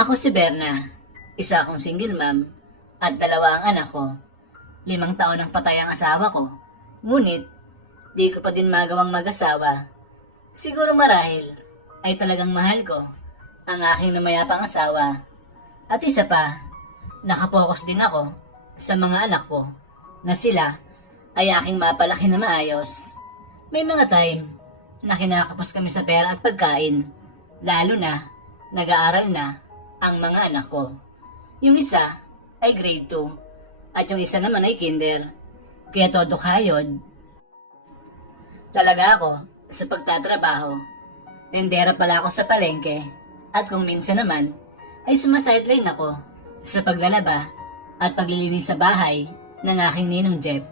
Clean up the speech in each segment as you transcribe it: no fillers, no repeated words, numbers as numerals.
Ako si Berna, isa akong single mom at dalawa ang anak ko. 5 taon ang patay ang asawa ko. Ngunit, di ko pa din magawang mag-asawa. Siguro marahil ay talagang mahal ko ang aking namayapang asawa. At isa pa, nakapokus din ako sa mga anak ko na sila ay aking mapalaki na maayos. May mga time na kinakapos kami sa pera at pagkain, lalo na nag-aaral na ang mga anak ko. Yung isa ay grade 2 at yung isa naman ay kinder. Kaya todo kayod. Talaga ako sa pagtatrabaho. Tendera pala ako sa palengke at kung minsan naman ay sumasideline ako sa paglalaba at paglilinis sa bahay ng aking ninong Jeff.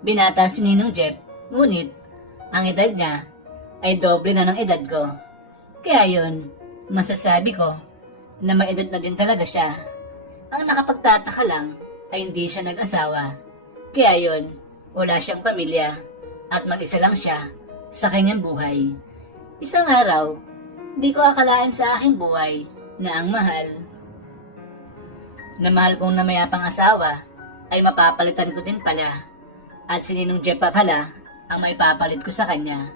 Binata si ninong Jeff, ngunit ang edad niya ay doble na ng edad ko. Kaya yun, masasabi ko na may edad na din talaga siya. Ang nakapagtataka lang ay hindi siya nag-asawa. Kaya yun, wala siyang pamilya at mag-isa lang siya sa kanyang buhay. Isang araw, di ko akalain sa aking buhay na ang mahal na mahal kong namayapang asawa ay mapapalitan ko din pala. At si Ninong Jeff pa pala ang maipapalit ko sa kanya.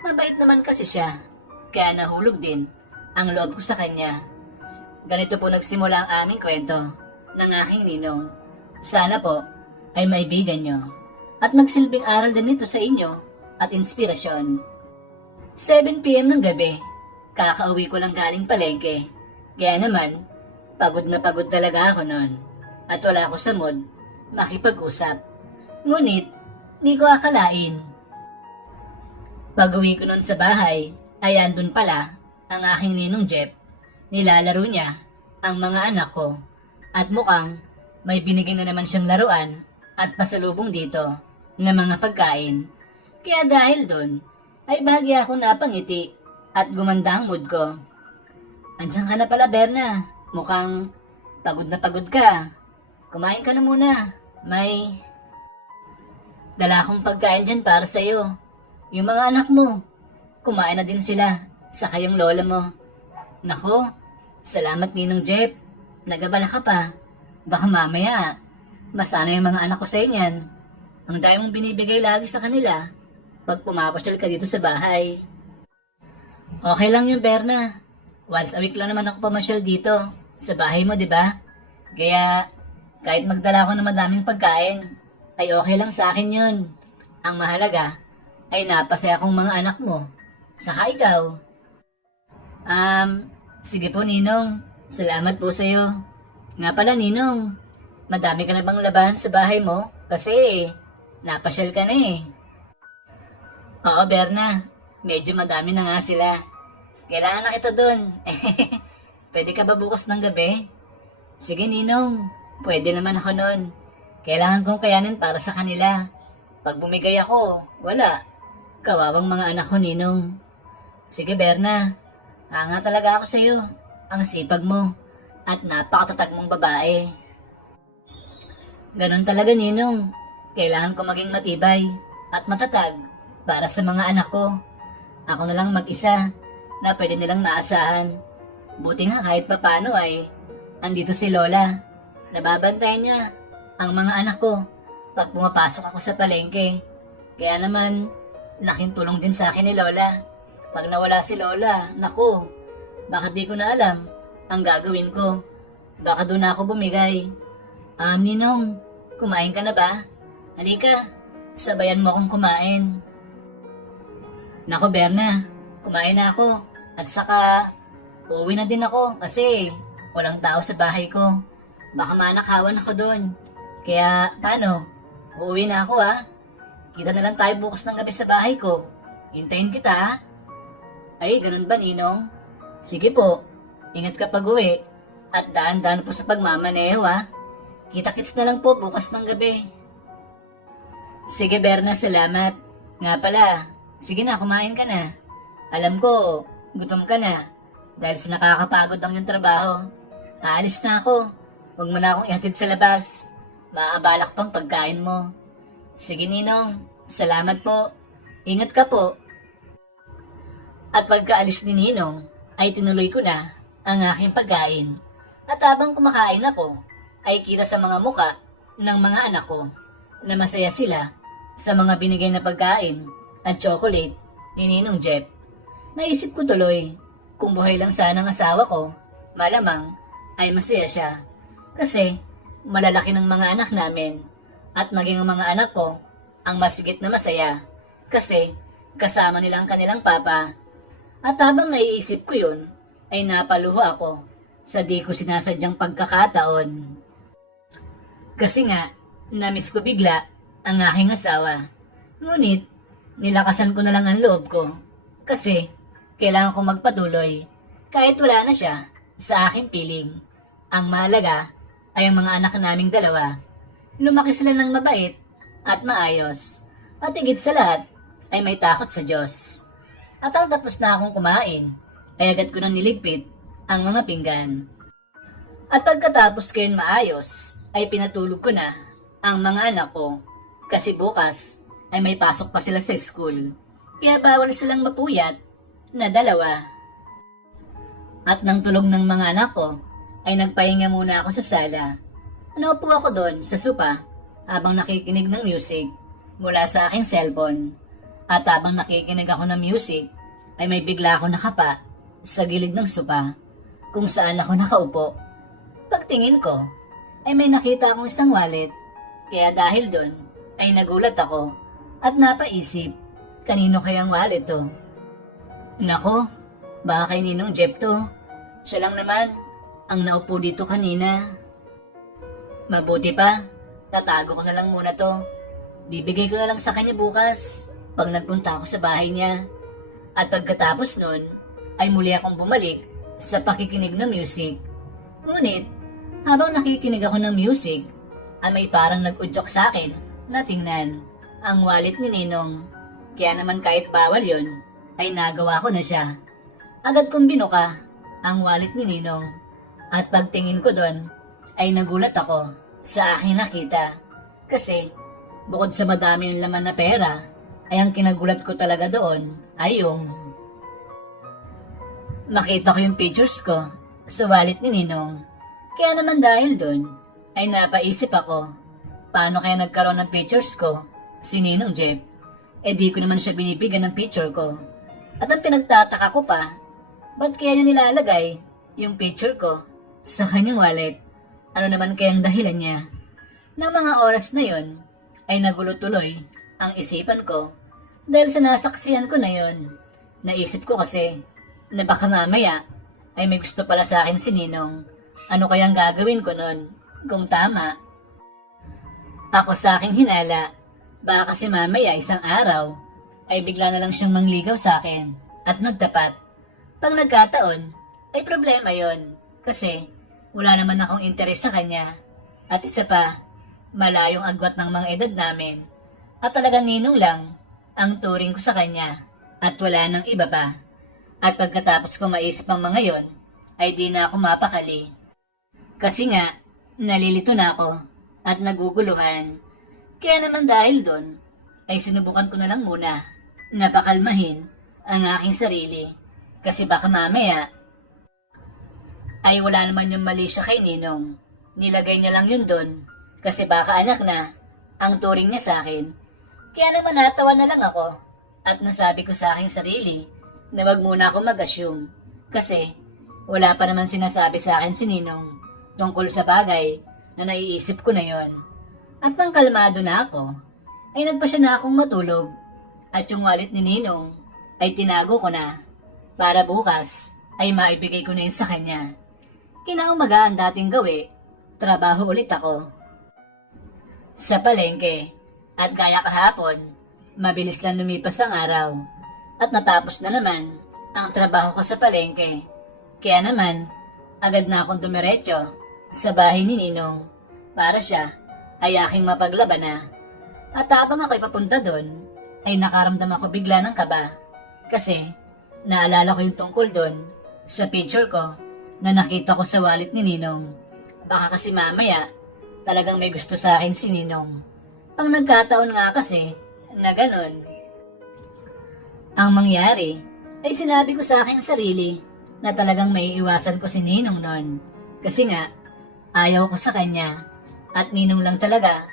Mabait naman kasi siya, kaya nahulog din ang loob ko sa kanya. Ganito po nagsimula ang aming kwento ng aking ninong. Sana po ay maibigan nyo at magsilbing aral din ito sa inyo at inspirasyon. 7 PM ng gabi, kakauwi ko lang galing palengke. Kaya naman, pagod na pagod talaga ako noon at wala ako sa mood makipag-usap. Ngunit, di ko akalain. Pag-uwi ko noon sa bahay, ay andun pala ang aking ninong Jeff. Nilalaro niya ang mga anak ko at mukhang may binigay na naman siyang laruan at pasalubong dito na mga pagkain. Kaya dahil doon, ay bahagi ako napangiti at gumanda ang mood ko. Andiyan ka na pala, Berna. Mukhang pagod na pagod ka. Kumain ka na muna. May dala akong pagkain dyan para sa'yo. Yung mga anak mo, kumain na din sila, saka yung lola mo. Nako, salamat Ninong Jeff. Nagabala ka pa. Baka mamaya, masana yung mga anak ko sa inyan. Ang dami mong binibigay lagi sa kanila pag pumapasyal ka dito sa bahay. Okay lang yung Berna. Once a week lang naman ako pamasyal dito sa bahay mo, di ba? Kaya kahit magdala ako ng madaming pagkain, ay okay lang sa akin yun. Ang mahalaga ay napasaya kong mga anak mo. Saka ikaw. Sige po Ninong. Salamat po sa'yo. Nga pala Ninong, madami ka na bang labahan sa bahay mo? Kasi napasyal ka na eh. Oo Berna, medyo madami na nga sila. Kailangan na kita dun. Pwede ka ba bukas ng gabi? Sige Ninong, pwede naman ako nun. Kailangan kong kayanin para sa kanila. Pag bumigay ako, wala. Kawawang mga anak ko, Ninong. Sige, Berna. Hanga talaga ako sa iyo. Ang sipag mo at napakatatag mong babae. Ganon talaga, Ninong. Kailangan ko maging matibay at matatag para sa mga anak ko. Ako na lang mag-isa na pwede nilang maasahan. Buti nga kahit papano ay andito si Lola. Nababantayan niya ang mga anak ko pag pumapasok ako sa palengke. Kaya naman, laking tulong din sa akin ni Lola. Pag nawala si Lola, naku, baka di ko na alam ang gagawin ko. Baka doon na ako bumigay. Ninong, kumain ka na ba? Halika, sabayan mo akong kumain. Naku Berna, kumain na ako. At saka, uuwi na din ako kasi walang tao sa bahay ko. Baka manakawan ako doon. Kaya, paano? Uuwi na ako ha. Kita na lang tayo bukas ng gabi sa bahay ko. Hintayin kita ha. Ay, ganun ba Ninong? Sige po. Ingat ka pag uwi. At daan-daan po sa pagmamaneho ha. Kita-kits na lang po bukas ng gabi. Sige Berna, salamat. Nga pala, sige na, kumain ka na. Alam ko, gutom ka na. Dahil sa nakakapagod ang yung trabaho. Aalis na ako. Huwag mo na akong ihatid sa labas. Maabalak pang pagkain mo. Sige Ninong, salamat po. Ingat ka po. At pagkaalis ni Ninong, ay tinuloy ko na ang aking pagkain. At habang kumakain ako, ay kita sa mga muka ng mga anak ko na masaya sila sa mga binigay na pagkain at chocolate ni Ninong Jeff. Naisip ko tuloy, kung buhay lang sana ang asawa ko, malamang ay masaya siya. Kasi malalaki ng mga anak namin at maging ang mga anak ko ang masigit na masaya kasi kasama nila ang kanilang papa. At habang naiisip ko yun, ay napaluho ako sa di ko sinasadyang pagkakataon. Kasi nga, namiss ko bigla ang aking asawa. Ngunit, nilakasan ko na lang ang loob ko kasi kailangan ko magpatuloy kahit wala na siya sa aking piling. Ang mahalaga ay ang mga anak naming dalawa. Lumaki sila ng mabait at maayos. At higit sa lahat ay may takot sa Diyos. At ang tapos na akong kumain, ay agad ko nang niligpit ang mga pinggan. At pagkatapos ko yun maayos, ay pinatulog ko na ang mga anak ko. Kasi bukas ay may pasok pa sila sa school. Kaya bawal silang mapuyat na dalawa. At nang tulog ng mga anak ko, ay nagpahinga muna ako sa sala. Naupo ako doon sa sopa habang nakikinig ng music mula sa aking cellphone. At habang nakikinig ako ng music, ay may bigla ako nakapa sa gilid ng sopa kung saan ako nakaupo. Pagtingin ko, ay may nakita akong isang wallet. Kaya dahil doon, ay nagulat ako at napaisip, kanino kayang wallet to? Nako, baka kay Ninong Jeff to. Siya lang naman ang naupo dito kanina. Mabuti pa, tatago ko na lang muna to. Bibigay ko na lang sa kanya bukas pag nagpunta ako sa bahay niya. At pagkatapos nun, ay muli akong bumalik sa pakikinig ng music. Ngunit, habang nakikinig ako ng music, ay may parang nag-udyok sa akin na tingnan ang wallet ni Ninong. Kaya naman kahit bawal yon, ay nagawa ko na siya. Agad kong binuka ang wallet ni Ninong. At pagtingin ko doon, ay nagulat ako sa aking nakita. Kasi bukod sa madami yung laman na pera, ay ang kinagulat ko talaga doon ay yung makita ko yung pictures ko sa wallet ni Ninong. Kaya naman dahil doon, ay napaisip ako, paano kaya nagkaroon ng pictures ko si Ninong Jeff? Eh di ko naman siya binibigyan ng picture ko. At ang pinagtataka ko pa, ba't kaya niya nilalagay yung picture ko sa kanyang wallet? Ano naman kayang dahilan niya? Nang mga oras na yon, ay nagulo tuloy ang isipan ko dahil sa nasaksihan ko na yon. Naisip ko kasi na baka mamaya ay may gusto pala sa akin si Ninong. Ano kayang gagawin ko nun kung tama? Ako sa aking hinala, baka kasi mamaya isang araw ay bigla na lang siyang mangligaw sa akin at magtapat. Pag nagkataon, ay problema yon kasi wala naman akong interes sa kanya. At isa pa, malayong agwat ng mga edad namin. At talagang Ninong lang ang turing ko sa kanya at wala nang iba pa. At pagkatapos ko maisip ang mga yon, ay di na ako mapakali. Kasi nga, nalilito na ako at naguguluhan. Kaya naman dahil doon, ay sinubukan ko na lang muna na pakalmahin ang aking sarili. Kasi baka mamaya, ay wala naman yung mali siya kay Ninong. Nilagay niya lang yun doon kasi baka anak na ang turing niya sa akin. Kaya naman natawa na lang ako at nasabi ko sa aking sarili na wag muna ako mag-assume kasi wala pa naman sinasabi sa akin si Ninong tungkol sa bagay na naiisip ko na yon. At nang kalmado na ako, ay nagpa siya na akong matulog at yung wallet ni Ninong ay tinago ko na para bukas ay maibigay ko na yun sa kanya. Kinaumaga ang dating gawi, trabaho ulit ako sa palengke at gaya kahapon, mabilis lang lumipas ang araw at natapos na naman ang trabaho ko sa palengke. Kaya naman, agad na akong dumiretso sa bahay ni Ninong para siya ay aking mapaglaban na. At habang ako'y papunta doon, ay nakaramdam ako bigla ng kaba. Kasi naalala ko yung tungkol doon sa picture ko na nakita ko sa wallet ni Ninong. Baka kasi mamaya talagang may gusto sa akin si Ninong. Pang nagkataon nga kasi na ganun. Ang mangyari ay sinabi ko sa aking sarili na talagang maiiwasan ko si Ninong nun. Kasi nga, ayaw ko sa kanya at Ninong lang talaga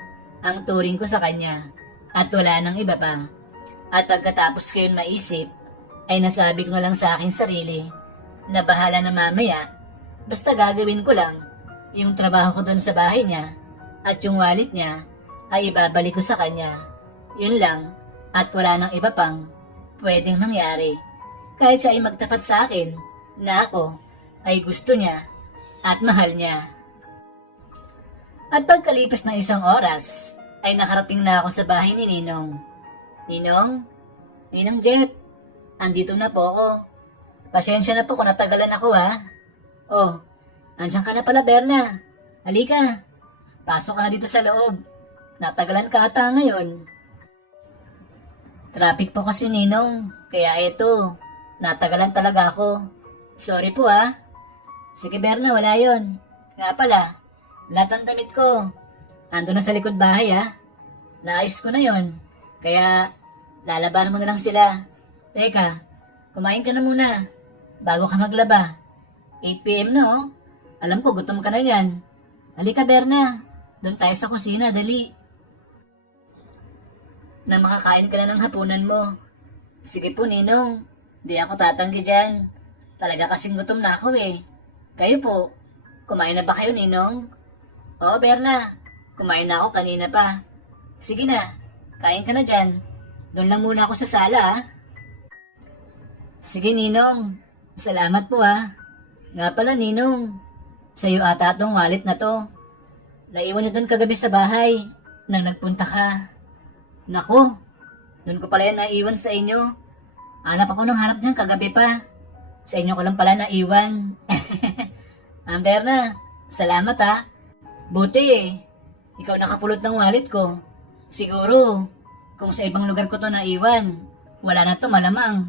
ang turing ko sa kanya at wala nang iba pa. At pagkatapos ko yun maisip, ay nasabi ko na lang sa aking sarili na bahala na mamaya, basta gagawin ko lang yung trabaho ko doon sa bahay niya at yung wallet niya ay ibabalik ko sa kanya. Yun lang at wala nang iba pang pwedeng mangyari. Kahit siya ay magtapat sa akin na ako ay gusto niya at mahal niya. At pagkalipas ng isang oras, ay nakarating na ako sa bahay ni Ninong. Ninong? Ninong Jeff, andito na po ako. Pasensya na po kung natagalan ako ha. Oh, andyan ka na pala Berna. Halika, pasok ka na dito sa loob. Natagalan ka ata ngayon. Traffic po kasi Ninong, kaya eto, natagalan talaga ako. Sorry po ha. Sige Berna, wala yon. Nga pala, lahat ng damit ko, ando na sa likod bahay ha. Naayos ko na yon. Kaya, lalabanan mo na lang sila. Teka, kumain ka na muna. Bago ka maglaba. 8 PM na oh. Alam ko, gutom ka na yan. Halika Berna, doon tayo sa kusina, dali. Na makakain ka na ng hapunan mo. Sige po Ninong, di ako tatanggi dyan. Talaga kasing gutom na ako eh. Kayo po, kumain na ba kayo Ninong? Oo, Berna. Kumain na ako kanina pa. Sige na, kain ka na dyan. Doon lang muna ako sa sala ah. Sige Ninong, salamat po ah. Nga pala Ninong, sa'yo ata tong wallet na to. Naiwan na doon kagabi sa bahay nang nagpunta ka. Nako, doon ko pala yan naiwan sa inyo. Hanap ako ng hanap niyan kagabi pa. Sa inyo ko lang pala naiwan. Berna, salamat ah. Buti eh, ikaw nakapulot ng wallet ko. Siguro, kung sa ibang lugar ko to naiwan, wala na to malamang.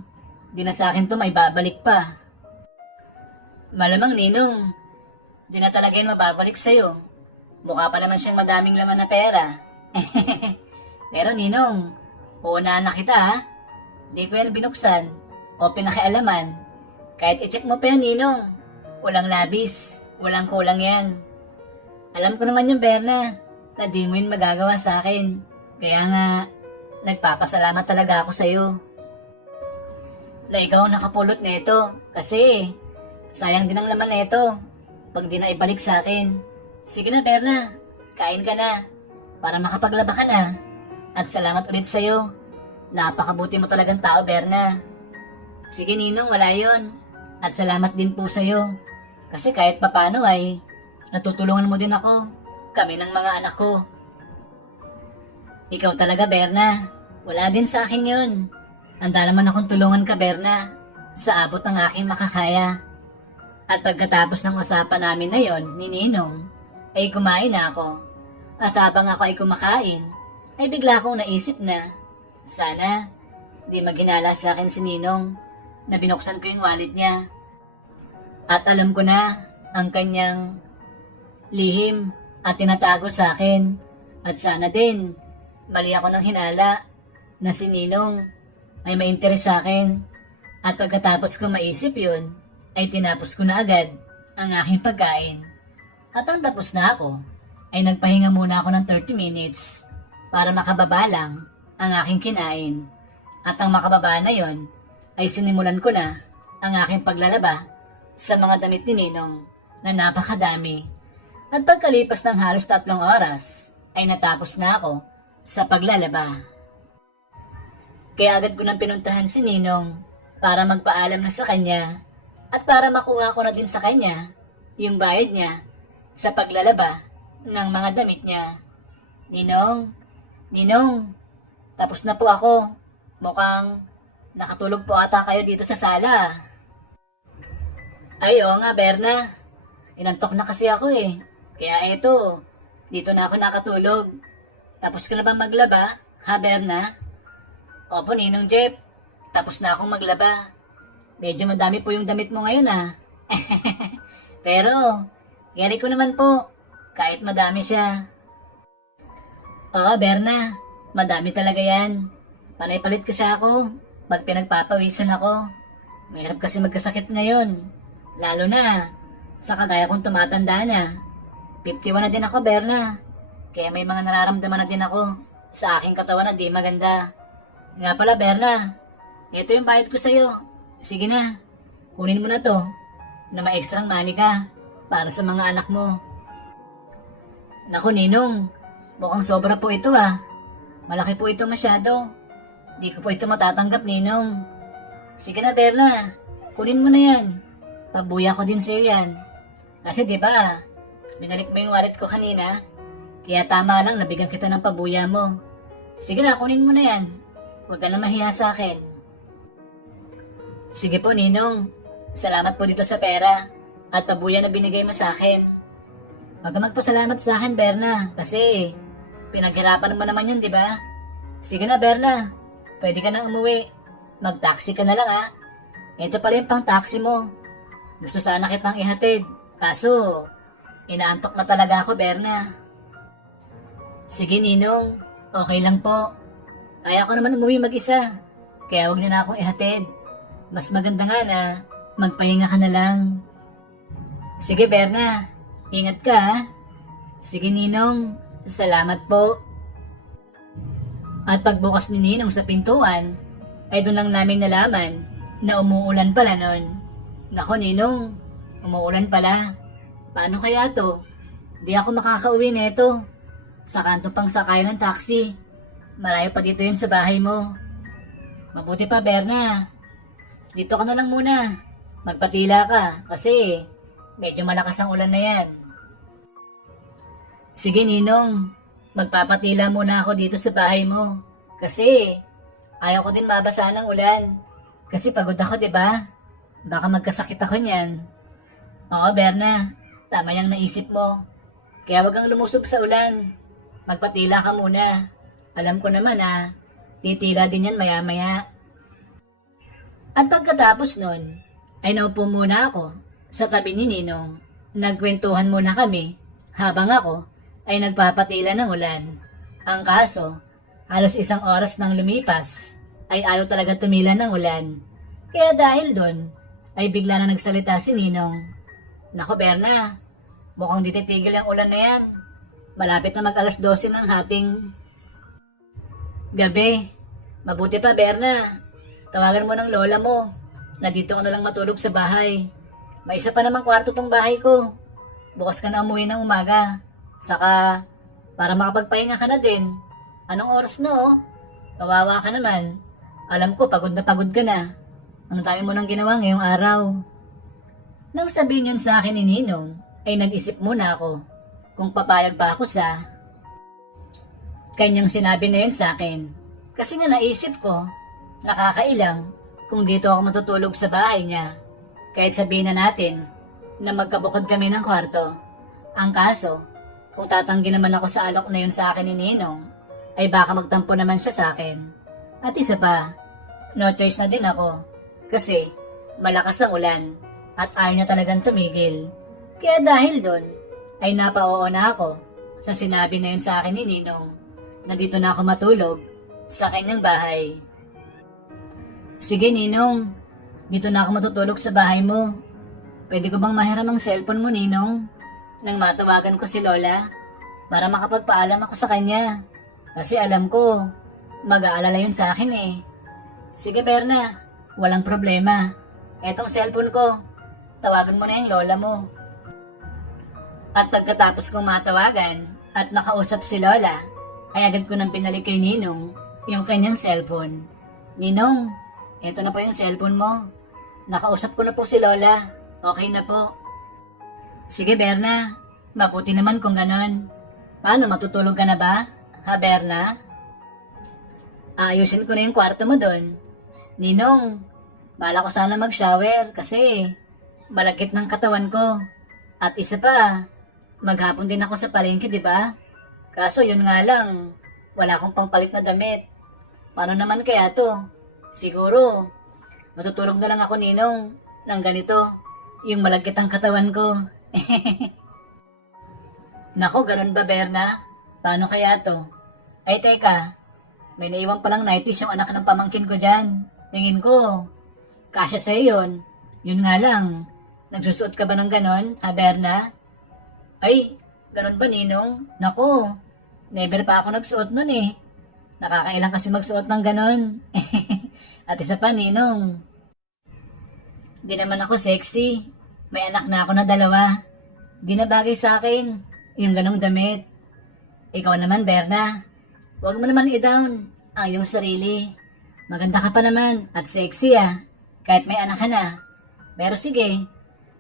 Di na sa akin to may babalik pa. Malamang Ninong, di na talaga yan mababalik sa'yo. Mukha pa naman siyang madaming laman na pera. Pero Ninong, uunahan na kita ha. Di ko yan binuksan o pinakialaman. Kahit i-check mo pa yan Ninong, walang labis, walang kulang yan. Alam ko naman yung Berna, na di mo yun magagawa sa akin. Kaya nga, nagpapasalamat talaga ako sa'yo. Na ikaw nakapulot nito, kasi sayang din ang laman nito pag di na ibalik sa akin. Sige na Berna, kain ka na, para makapaglaba ka na. At salamat ulit sa'yo. Napakabuti mo talagang tao Berna. Sige Ninong, wala yun. At salamat din po sa'yo. Kasi kahit papano ay natutulungan mo din ako, kami ng mga anak ko. Ikaw talaga Berna, wala din sa akin yun. Handa naman akong tulungan ka Berna, sa abot ng aking makakaya. At pagkatapos ng usapan namin na yon ni Ninong, ay kumain na ako. At habang ako ay kumakain, ay bigla akong naisip na, sana di maghinala sa akin si Ninong na binuksan ko yung wallet niya. At alam ko na ang kanyang lihim at tinatago sa akin. At sana din, mali ako ng hinala na si Ninong ay ma-interest sa akin. At pagkatapos ko maisip yun, ay tinapos ko na agad ang aking pagkain. At ang tapos na ako, ay nagpahinga muna ako ng 30 minutes para makababa lang ang aking kinain. At ang makababa na yon, ay sinimulan ko na ang aking paglalaba sa mga damit ni Ninong na napakadami. At pagkalipas ng halos 3 oras, ay natapos na ako sa paglalaba. Kaya agad ko nang pinuntahan si Ninong para magpaalam na sa kanya at para makuha ko na din sa kanya yung bayad niya sa paglalaba ng mga damit niya. Ninong, Ninong, tapos na po ako. Mukhang nakatulog po ata kayo dito sa sala. Ay, oo nga Berna. Inantok na kasi ako eh. Kaya eto, dito na ako nakatulog. Tapos ka na bang maglaba, ha Berna? Opo Ninong Jeff, tapos na akong maglaba. Medyo madami po yung damit mo ngayon ah. Pero, yari ko naman po, kahit madami siya. Oo Berna, madami talaga yan. Panay palit kasi ako, pag pinagpapawisan ako. Mahirap kasi magkasakit ngayon. Lalo na sa kagaya kong tumatanda na. 51 na din ako, Berna. Kaya may mga nararamdaman na din ako sa aking katawan na di maganda. Nga pala, Berna, ito yung bayad ko sa'yo. Sige na, kunin mo na to na may extrang money ka para sa mga anak mo. Naku, Ninong, mukhang sobra po ito ah. Malaki po ito masyado. Di ko po ito matatanggap, Ninong. Sige na, Berna, kunin mo na yan. Pabuya ko din sa'yo yan. Kasi di ba, binalik mo yung wallet ko kanina. Kaya tama lang nabigyan kita ng pabuya mo. Sige na, kunin mo na yan. Huwag ka na mahiya sa akin. Sige po, Ninong. Salamat po dito sa pera at pabuya na binigay mo sa akin. Huwag ka magpasalamat sa akin, Berna. Kasi pinaghirapan mo naman yan, di ba? Sige na, Berna. Pwede ka na umuwi. Mag-taxi ka na lang, ha? Ito pala yung pang-taxi mo. Gusto sana kitang ihatid. Kaso, inaantok na talaga ako, Berna. Sige, Ninong. Okay lang po. Kaya ko naman umuwi mag-isa. Kaya huwag niyo na akong ihatid. Mas maganda nga na magpahinga ka na lang. Sige, Berna. Ingat ka, ha? Sige, Ninong. Salamat po. At pagbukas ni Ninong sa pintuan, ay doon lang namin nalaman na umuulan pala nun. Nako, Ninong. Umuulan pala. Paano kaya to? Di ako makakauwi neto. Sa kanto pang sakay ng taxi. Malayo pa dito yun sa bahay mo. Mabuti pa, Berna. Dito ka na lang muna. Magpatila ka kasi medyo malakas ang ulan na yan. Sige, Ninong. Magpapatila muna ako dito sa bahay mo. Kasi ayaw ko din mabasa ng ulan. Kasi pagod ako, di ba? Baka magkasakit ako niyan. Oo, Berna. Tama yung naisip mo. Kaya wag kang lumusob sa ulan. Magpatila ka muna. Alam ko naman titila din yan maya-maya. At pagkatapos nun, ay naupo muna ako sa tabi ni Ninong. Nagkwentuhan muna kami habang ako ay nagpapatila ng ulan. Ang kaso, halos 1 oras nang lumipas ay ayaw talaga tumila ng ulan. Kaya dahil doon, ay bigla na nagsalita si Ninong. Nako, Berna, mukhang di titigil ang ulan na yan. Malapit na mag-alas 12 ng hating gabi. Mabuti pa, Berna. Tawagan mo ng lola mo na dito ka na lang matulog sa bahay. May isa pa namang kwarto tong bahay ko. Bukas ka na umuwi ng umaga. Saka, para makapagpahinga ka na din. Anong oras na, oh? Kawawa ka naman. Alam ko, pagod na pagod ka na. Ang dami mo nang ginawa ngayong araw. Nang sabihin yun sa akin ni Ninong, ay nag-isip muna ako kung papayag ba ako sa kanyang sinabi na yun sa akin. Kasi nga naisip ko, nakakailang kung dito ako matutulog sa bahay niya. Kahit sabihin na natin na magkabukod kami ng kwarto. Ang kaso, kung tatanggi naman ako sa alok na yun sa akin ni Ninong, ay baka magtampo naman siya sa akin. At isa pa, no choice na din ako. Kasi malakas ang ulan at ayaw niya talagang tumigil. Kaya dahil doon, ay napaoo na ako sa sinabi na yun sa akin ni Ninong na dito na ako matulog sa kanyang bahay. Sige, Ninong, dito na ako matutulog sa bahay mo. Pwede ko bang mahiram ang cellphone mo, Ninong? Nang matawagan ko si Lola para makapagpaalam ako sa kanya. Kasi alam ko, mag-aalala yun sa akin eh. Sige, Berna, walang problema. Etong cellphone ko, tawagan mo na yung lola mo. At pagkatapos kong matawagan at nakausap si Lola, ay agad ko nang pinalik kay Ninong yung kanyang cellphone. Ninong, eto na po yung cellphone mo. Nakausap ko na po si Lola. Okay na po. Sige, Berna. Mabuti naman kung ganon. Paano, matutulog ka na ba? Ha, Berna? Ayusin ko na yung kwarto mo doon. Ninong, bala ko sana mag-shower kasi malagkit ng katawan ko. At isa pa, maghapon din ako sa palengke, di ba? Kaso yun nga lang, wala akong pangpalit na damit. Paano naman kaya to? Siguro, matutulog na lang ako, Ninong, ng ganito, yung malagkit ang katawan ko. Nako, ganun ba, Berna? Paano kaya to? Ay, teka, may naiwan palang nighties yung anak ng pamangkin ko dyan. Tingin ko, kasya sa'yo yun. Yun nga lang, Nagsusuot ka ba ng ganon, ha Berna? Ay, ganon ba Ninong? Nako, never pa ako nagsuot nun eh. Nakakailang kasi magsuot ng ganon. At isa pa Ninong, di naman ako sexy. May anak na ako na 2. Di na bagay sa akin yung ganong damit. Ikaw naman Berna, huwag mo naman i-down ang iyong sarili. Maganda ka pa naman at sexy kahit may anak ka na. Pero sige,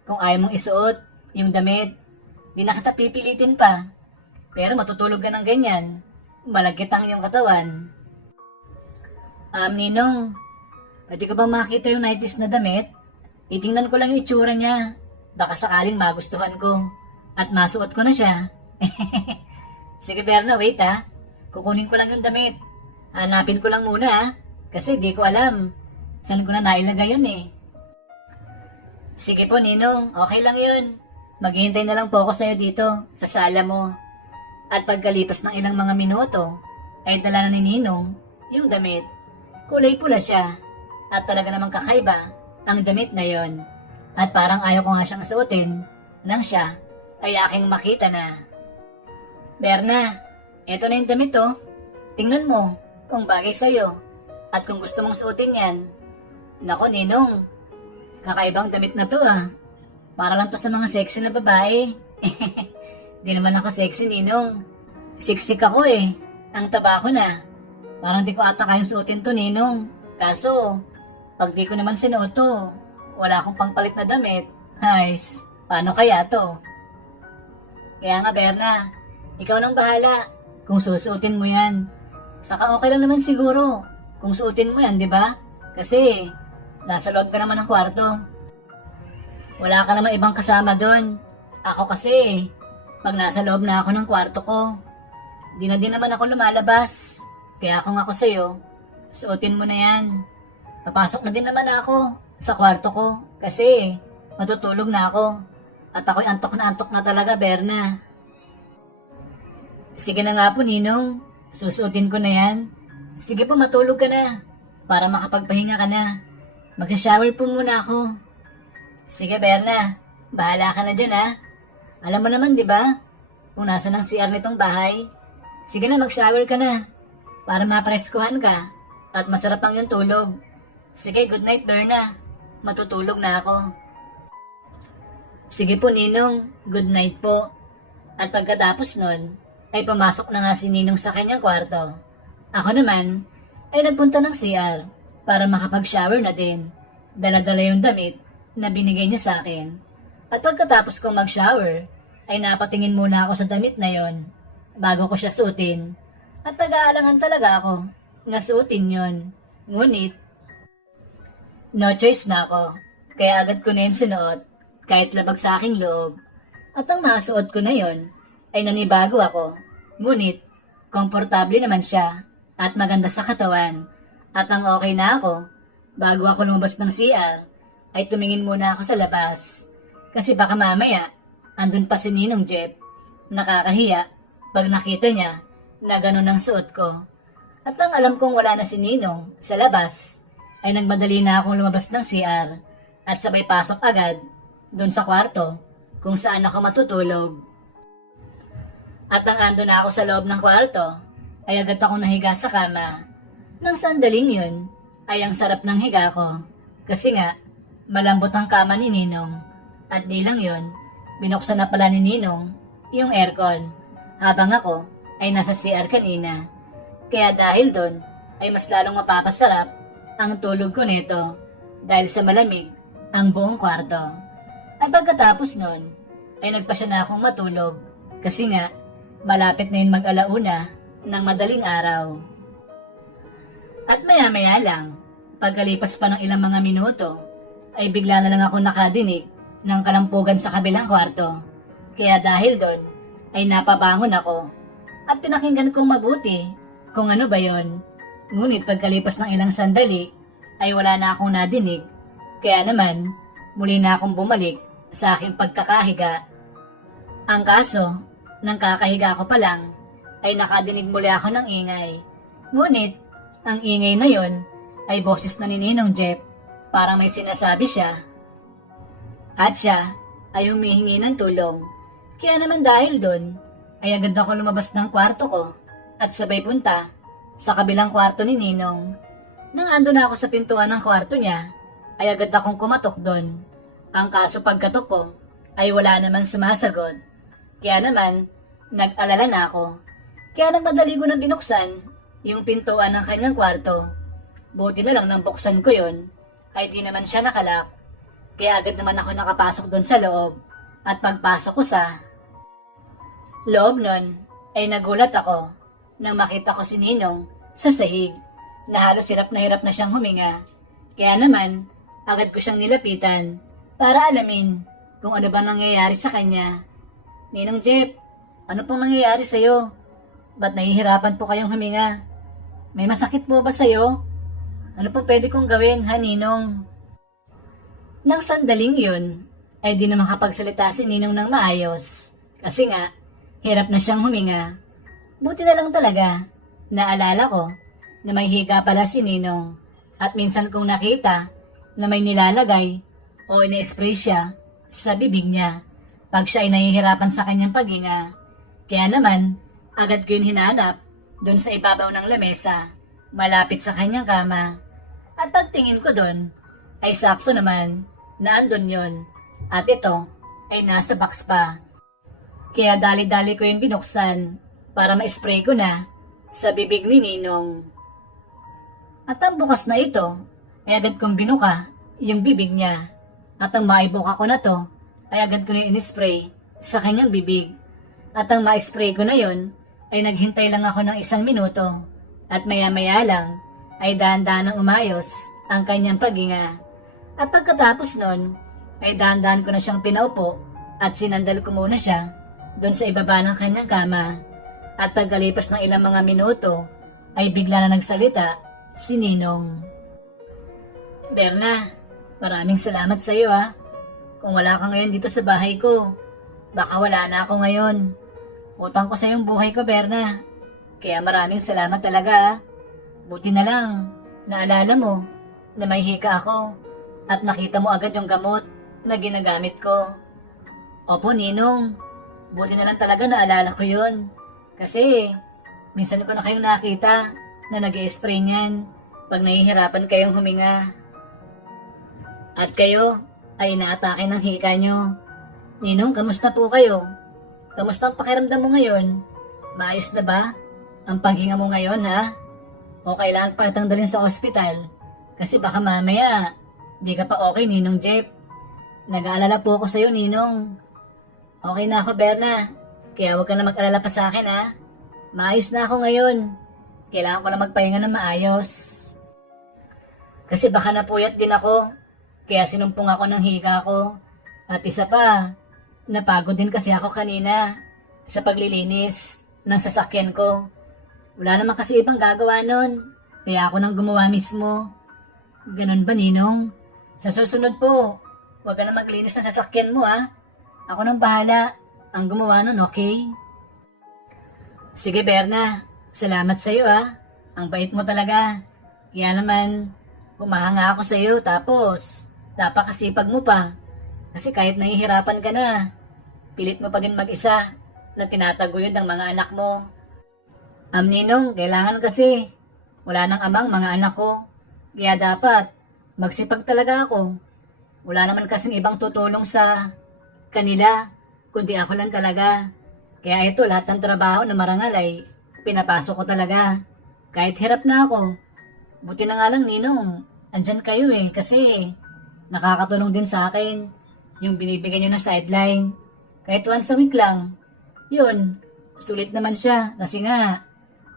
kung ayaw mong isuot yung damit, di na kita pipilitin pa. Pero matutulog ka ng ganyan, malagkit ang iyong katawan. Ninong, pwede ko bang makita yung 90s na damit? Titingnan ko lang yung itsura niya. Baka sakaling magustuhan ko at masuot ko na siya. Sige Berna, wait kukunin ko lang yung damit. Hanapin ko lang muna kasi di ko alam saan ko na nailagay yun eh. Sige po Ninong, okay lang yun. Maghihintay na lang po ako sa'yo dito sa sala mo. At pagkalipas ng ilang mga minuto, ay dala na ni Ninong yung damit. Kulay pula siya at talaga namang kakaiba ang damit na yon. At parang ayaw ko nga siyang suotin nang siya ay aking makita na. Berna, eto na yung damit Tingnan mo kung bagay sa'yo at kung gusto mong suotin yan. Nako Ninong, kakaibang damit na to Para lang to sa mga sexy na babae. Di naman ako sexy Ninong. Siksik ako Ang taba ko na. Parang di ko ata kayang suotin to Ninong. Kaso, pag di ko naman sinuot to, wala akong pangpalit na damit. Hays, paano kaya to? Kaya nga Berna, ikaw nang bahala kung susuotin mo yan. Saka okay lang naman siguro kung suotin mo yan, di ba? Kasi nasa loob ka naman ng kwarto. Wala ka naman ibang kasama doon. Ako kasi, pag nasa loob na ako ng kwarto ko, di na din naman ako lumalabas. Kaya kung ako sa'yo, suotin mo na yan. Papasok na din naman ako sa kwarto ko kasi matutulog na ako. At ako'y antok na talaga, Berna. Sige na nga po, Ninong. Susuotin ko na yan. Sige po, matulog ka na. Para makapagpahinga ka na. Mag-shower po muna ako. Sige, Berna. Bahala ka na dyan, Alam mo naman, di ba? Kung nasa ng CR nitong bahay. Sige na, mag-shower ka na. Para mapreskuhan ka. At masarap ang yung tulog. Sige, good night, Berna. Matutulog na ako. Sige po, Ninong. Good night po. At pagkatapos nun, ay pumasok na nga si Ninong sa kanyang kwarto. Ako naman, ay nagpunta ng CR para makapag-shower na din. Dala-dala yung damit na binigay niya sa akin. At pagkatapos kong mag-shower, ay napatingin muna ako sa damit na yon bago ko siya suotin. At nag-aalangan talaga ako na suotin yon. Ngunit, no choice na ako. Kaya agad ko na yun sinuot kahit labag sa aking loob. At ang masuot ko na yon ay nanibago ako. Ngunit, komportable naman siya at maganda sa katawan. At ang okay na ako, bago ako lumabas ng CR, ay tumingin muna ako sa labas. Kasi baka mamaya, andun pa si Ninong Jeff. Nakakahiya pag nakita niya na ganun ang suot ko. At ang alam kong wala na si Ninong sa labas, ay nagmadali na akong lumabas ng CR at sabay pasok agad doon sa kwarto kung saan ako matutulog. At ang ando na ako sa loob ng kwarto, ay agad akong nahiga sa kama. Nang sandaling yun, ay ang sarap ng higa ko. Kasi nga, malambot ang kama ni Ninong. At di lang yun, binuksan na pala ni Ninong yung aircon. Habang ako ay nasa CR kanina. Kaya dahil doon, ay mas lalong mapapasarap ang tulog ko nito. Dahil sa malamig ang buong kwarto. At pagkatapos nun, ay nagpasya na akong matulog. Kasi nga, malapit na yun mag-alauna ng madaling araw. At maya-maya lang, pagkalipas pa ng ilang mga minuto, ay bigla na lang ako nakadinig ng kalampugan sa kabilang kwarto. Kaya dahil doon, ay napabangon ako at pinakinggan kong mabuti kung ano ba yon. Ngunit pagkalipas ng ilang sandali, ay wala na akong nadinig. Kaya naman, muli na akong bumalik sa aking pagkakahiga. Ang kaso, nang kakahiga ko pa lang, ay nakadinig muli ako ng ingay. Ngunit, ang ingay na yon ay boses na ni Ninong Jeff. Parang may sinasabi siya. At siya ay humihingi ng tulong. Kaya naman dahil doon, ay agad ako lumabas ng kwarto ko at sabay punta sa kabilang kwarto ni Ninong. Nang ando na ako sa pintuan ng kwarto niya, ay agad akong kumatok doon. Ang kaso pagkatok ko ay wala naman sumasagot. Kaya naman, nag-alala na ako. Kaya nagmadali ko na binuksan yung pintuan ng kanyang kwarto. Buti na lang nang buksan ko yon, ay di naman siya nakalak. Kaya agad naman ako nakapasok doon sa loob. At pagpasok ko sa loob nun, ay nagulat ako nang makita ko si Ninong sa sahig na halos hirap na siyang huminga. Kaya naman, agad ko siyang nilapitan para alamin kung ano ba nangyayari sa kanya. Ninong Jeff, ano pong nangyayari sa'yo? Ba't nahihirapan po kayong huminga? May masakit po ba sa'yo? Ano po pwede kong gawin, ha Ninong? Nang sandaling yun, ay di na makapagsalita si Ninong ng maayos. Kasi nga, hirap na siyang huminga. Buti na lang talaga, naalala ko na may higa pala si Ninong. At minsan kong nakita na may nilalagay o ina-spray siya sa bibig niya pag siya ay nahihirapan sa kanyang paghinga. Kaya naman, agad ko yun hinanap doon sa ibabaw ng lamesa, malapit sa kanyang kama. At pagtingin ko doon, ay sakto naman na andun yun. At ito ay nasa box pa. Kaya dali-dali ko yung binuksan para ma-spray ko na sa bibig ni Ninong. At ang bukas na ito ay agad kong binuka yung bibig niya. At ang maibuka ko na to ay agad ko na in-spray sa kanyang bibig. At ang ma-spray ko na yun ay naghintay lang ako ng 1 minuto. At maya-maya lang ay dahan-dahan umayos ang kanyang paghinga. At pagkatapos nun, ay dahan-dahan ko na siyang pinaupo at sinandal ko muna siya doon sa ibaba ng kanyang kama. At pagkalipas ng ilang mga minuto, ay bigla na nagsalita si Ninong. Berna, maraming salamat sa iyo ha. Kung wala ka ngayon dito sa bahay ko, baka wala na ako ngayon. Utang ko sa iyong buhay ko, Berna. Kaya maraming salamat talaga ha. Buti na lang, naalala mo na may hika ako at nakita mo agad yung gamot na ginagamit ko. Opo, Ninong. Buti na lang talaga naalala ko yun. Kasi, minsan ko na kayong nakita na nag-i-spray niyan pag nahihirapan kayong huminga. At kayo ay inaatake ng hika nyo. Ninong, kamusta po kayo? Kamusta ang pakiramdam mo ngayon? Maayos na ba ang paghinga mo ngayon, ha? O kailangan pa itang dalhin sa ospital? Kasi baka mamaya, di ka pa okay, Ninong Jeff. Nag-aalala po ako sa'yo, Ninong. Okay na ako, Berna. Kaya huwag ka na mag-alala pa sa akin, ha? Maayos na ako ngayon. Kailangan ko na magpahinga ng maayos. Kasi baka napuyat din ako. Kaya sinumpong ako ng higa ko. At isa pa, napagod din kasi ako kanina sa paglilinis ng sasakyan ko. Wala naman kasi ibang gagawa nun. Kaya ako nang gumawa mismo. Ganon ba, Ninong? Sa susunod po, huwag ka na maglinis ng sasakyan mo, ha? Ako nang bahala. Ang gumawa nun, okay? Sige, Berna. Salamat sa iyo, ha? Ang bait mo talaga. Kaya naman, humahanga ako sa iyo, tapos napakasipag mo pa. Kasi kahit nahihirapan ka na, pilit mo pa din mag-isa na tinataguyod ng mga anak mo. Ninong, kailangan kasi. Wala nang amang mga anak ko. Kaya dapat, magsipag talaga ako. Wala naman kasing ibang tutulong sa kanila, kundi ako lang talaga. Kaya ito, lahat ng trabaho na marangal ay pinapasok ko talaga. Kahit hirap na ako. Buti na nga lang, Ninong, andyan kayo kasi nakakatulong din sa akin yung binibigyan nyo na sideline. Kahit once a week lang. Yun, sulit naman siya kasi nga,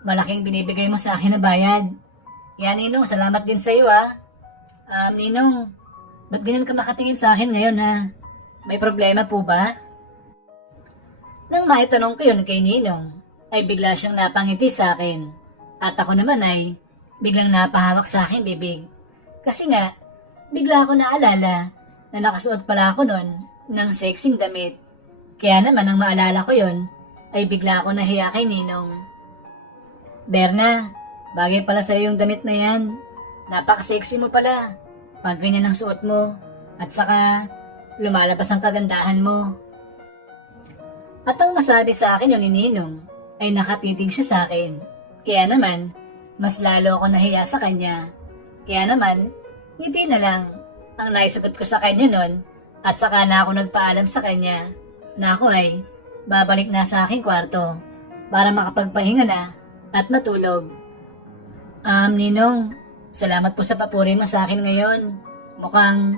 malaking binibigay mo sa akin na bayad. Kaya Ninong, salamat din sa iyo ha. Ninong, ba't ganyan ka makatingin sa akin ngayon ha? May problema po ba? Nang maitanong ko yun kay Ninong, ay bigla siyang napangiti sa akin. At ako naman ay biglang napahawak sa akin bibig. Kasi nga, bigla ako naalala na nakasuot pala ako nun ng sexing damit. Kaya naman nang maalala ko yun, ay bigla ako nahiya kay Ninong. Berna, bagay pala sa'yo yung damit na yan. Napaka-sexy mo pala. Pag ganyan ang suot mo. At saka, lumalabas ang kagandahan mo. At ang masabi sa akin yun ni Ninong ay nakatitig siya sa akin. Kaya naman, mas lalo ako nahiya sa kanya. Kaya naman, ngiti na lang ang naisagot ko sa kanya nun at saka na ako nagpaalam sa kanya na ako ay babalik na sa aking kwarto para makapagpahinga na at matulog. Ninong, salamat po sa papuri mo sa akin ngayon. Mukhang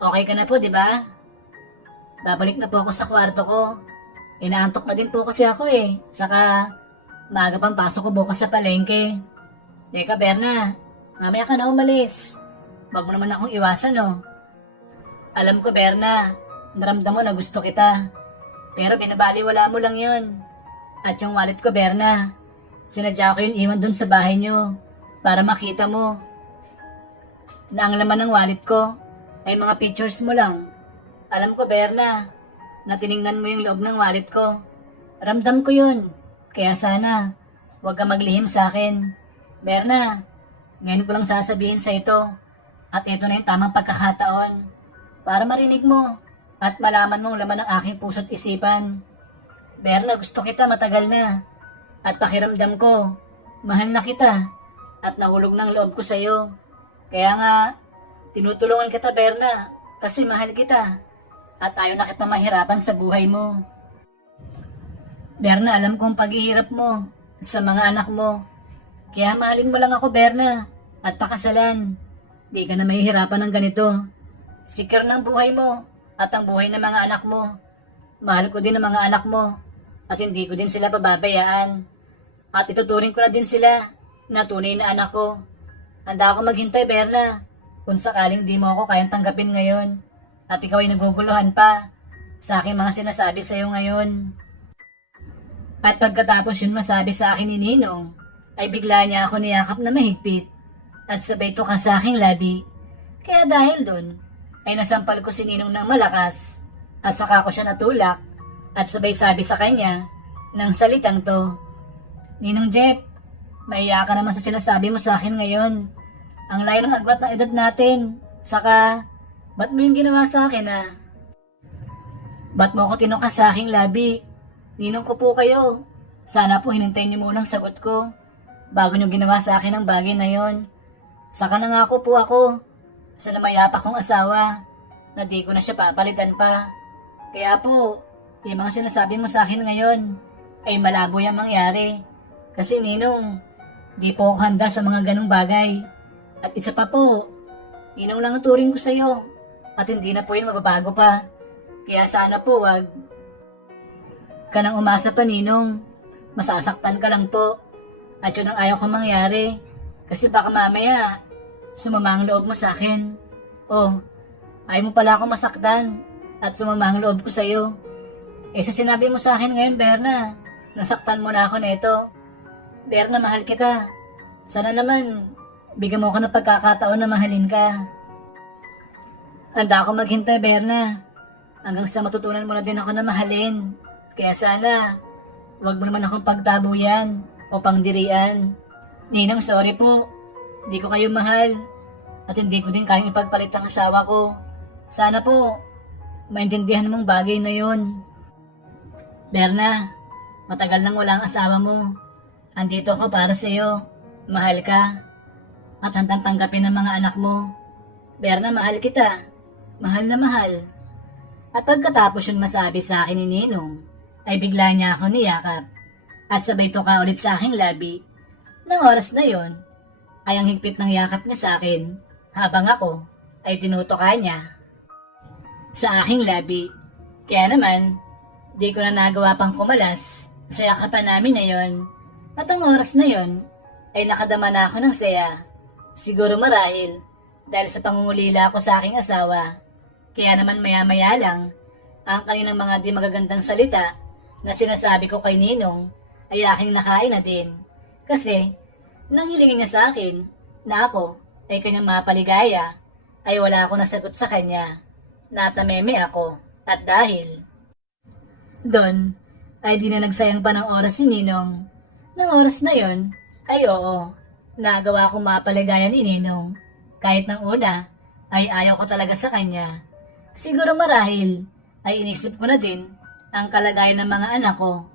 okay ka na po, di ba? Babalik na po ako sa kwarto ko. Inaantok na din po kasi ako eh. Saka, maaga pang pasok ko bukas sa palengke. Teka, Berna, mamaya ka na umalis. Wag mo naman akong iwasan, no? Alam ko, Berna, naramdam mo na gusto kita. Pero binabaliwala mo lang yun. At yung wallet ko, Berna, sinadya ko yun iwan dun sa bahay nyo para makita mo na ang laman ng wallet ko ay mga pictures mo lang. Alam ko, Berna, na tiningnan mo yung loob ng wallet ko. Ramdam ko yun. Kaya sana, huwag ka maglihim sa akin. Berna, ngayon ko lang sasabihin sa ito. At ito na yung tamang pagkakataon para marinig mo at malaman mong laman ng aking puso't isipan. Berna, gusto kita matagal na. At pakiramdam ko, mahal na kita. At nahulog ng loob ko sa'yo. Kaya nga, tinutulungan kita, Berna, kasi mahal kita. At ayaw na kita mahirapan sa buhay mo. Berna, alam kong paghihirap mo sa mga anak mo. Kaya mahalin mo lang ako, Berna, at pakasalan. Di ka na mahihirapan ng ganito. Secure ng buhay mo at ang buhay ng mga anak mo. Mahal ko din ang mga anak mo at hindi ko din sila pababayaan. At ituturing ko na din sila na tunay na anak ko. Handa ako maghintay, Berna, kung sakaling di mo ako kayang tanggapin ngayon. At ikaw ay naguguluhan pa sa aking mga sinasabi sa iyo ngayon. At pagkatapos yun masabi sa akin ni Ninong, ay bigla niya ako niyakap na mahigpit at sabay tuka sa aking labi. Kaya dahil dun, ay nasampal ko si Ninong ng malakas at saka ko siya natulak at sabay sabi sa kanya ng salitang to, Ninong Jeff, maiya ka naman sa sinasabi mo sa akin ngayon. Ang layo ng agwat ng edad natin. Saka, ba't mo yung ginawa sa akin Ba't mo ako tinuka sa aking labi? Ninong ko po kayo. Sana po hinintay niyo munang sagot ko bago niyo ginawa sa akin ang bagay na yon. Saka nangako po ako sa namayapa kong asawa na di ko na siya papalitan pa. Kaya po, yung mga sinasabi mo sa akin ngayon ay malabo yung mangyari. Kasi Ninong, di po ako handa sa mga ganong bagay. At isa pa po, Ninong lang ang turing ko sa iyo. At hindi na po yun mababago pa. Kaya sana po wag ka nang umasa pa, Ninong. Masasaktan ka lang po. At yun ang ayaw kong mangyari. Kasi baka mamaya, sumama ang loob mo sa akin. Oh, ayaw mo pala akong masaktan. At sumama ang loob ko sa iyo. Sa sinabi mo sa akin ngayon, Berna, nasaktan mo na ako nito. Berna, mahal kita. Sana naman, bigyan mo ako ng pagkakataon na mahalin ka. Handa ako maghintay, Berna. Hanggang sa matutunan mo na din ako na mahalin. Kaya sana, wag mo naman akong pagtabuyan o pangdirian. Ninang, sorry po. Di ko kayo mahal. At hindi ko din kayang ipagpalit ang asawa ko. Sana po, maintindihan mong bagay na yon. Berna, matagal nang wala ang asawa mo. Andito ako para sa iyo. Mahal ka. At handang tanggapin ng mga anak mo. Berna, mahal kita. Mahal na mahal. At pagkatapos yung masabi sa akin ni Ninong, ay bigla niya ako niyakap. At sabay tuka ulit sa aking labi. Nang oras na yon, ay ang higpit ng yakap niya sa akin, habang ako ay tinutuka niya sa aking labi. Kaya naman, di ko na nagawa pang kumalas sa yakapan namin na yon. At ang oras na yon, ay nakadama na ako ng saya. Siguro marahil, dahil sa pangungulila ko sa aking asawa. Kaya naman maya-maya lang, ang kaninang mga di magagandang salita na sinasabi ko kay Ninong ay aking nakain na din. Kasi, nang hilingin niya sa akin na ako ay kanyang mapaligaya, ay wala ako nasagot sa kanya. Natameme ako. At dahil doon, ay di na nagsayang pa ng oras si Ninong. Nang oras na yon, ay oo, nagawa kong mapaligaya ni Ninong. Kahit nang una, ay ayaw ko talaga sa kanya. Siguro marahil ay inisip ko na din ang kalagayan ng mga anak ko.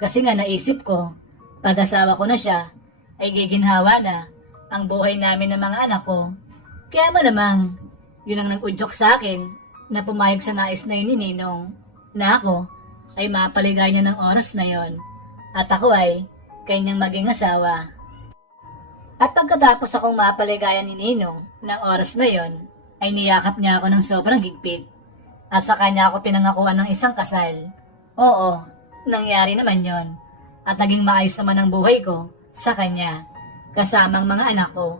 Kasi nga naisip ko, pag-asawa ko na siya, ay giginhawa na ang buhay namin ng mga anak ko. Kaya malamang, yun ang nag-udyok sa akin na pumayag sa nais na yun ni Ninong na ako ay mapaligay niya ng oras na yon at ako ay kanyang maging asawa. At pagkatapos akong mapaligayan ni Ninong ng oras na yon, ay niyakap niya ako ng sobrang higpit at sa kanya ako pinangakuan ng isang kasal. Oo, nangyari naman yon at naging maayos naman ang buhay ko sa kanya kasamang mga anak ko.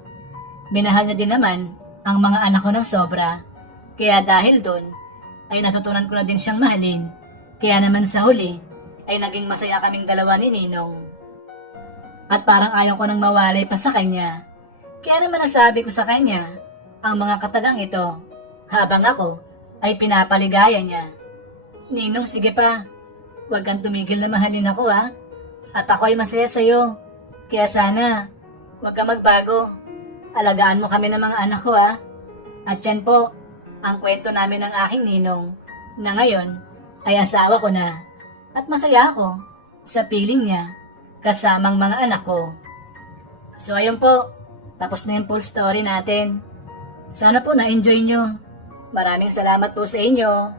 Minahal niya din naman ang mga anak ko ng sobra, kaya dahil doon ay natutunan ko na din siyang mahalin. Kaya naman sa huli ay naging masaya kaming dalawa ni Ninong. At parang ayaw ko nang mawalay pa sa kanya. Kaya naman nasabi ko sa kanya ang mga katagang ito habang ako ay pinapaligayan niya. Ninong, sige pa, huwag kang tumigil na mahalin ako ha. At ako ay masaya sa'yo. Kaya sana, huwag kang magbago. Alagaan mo kami ng mga anak ko ha. At yan po, ang kwento namin ng aking Ninong na ngayon ay asawa ko na. At masaya ako sa piling niya kasamang mga anak ko. So ayun po, tapos na yung full story natin. Sana po na-enjoy nyo. Maraming salamat po sa inyo.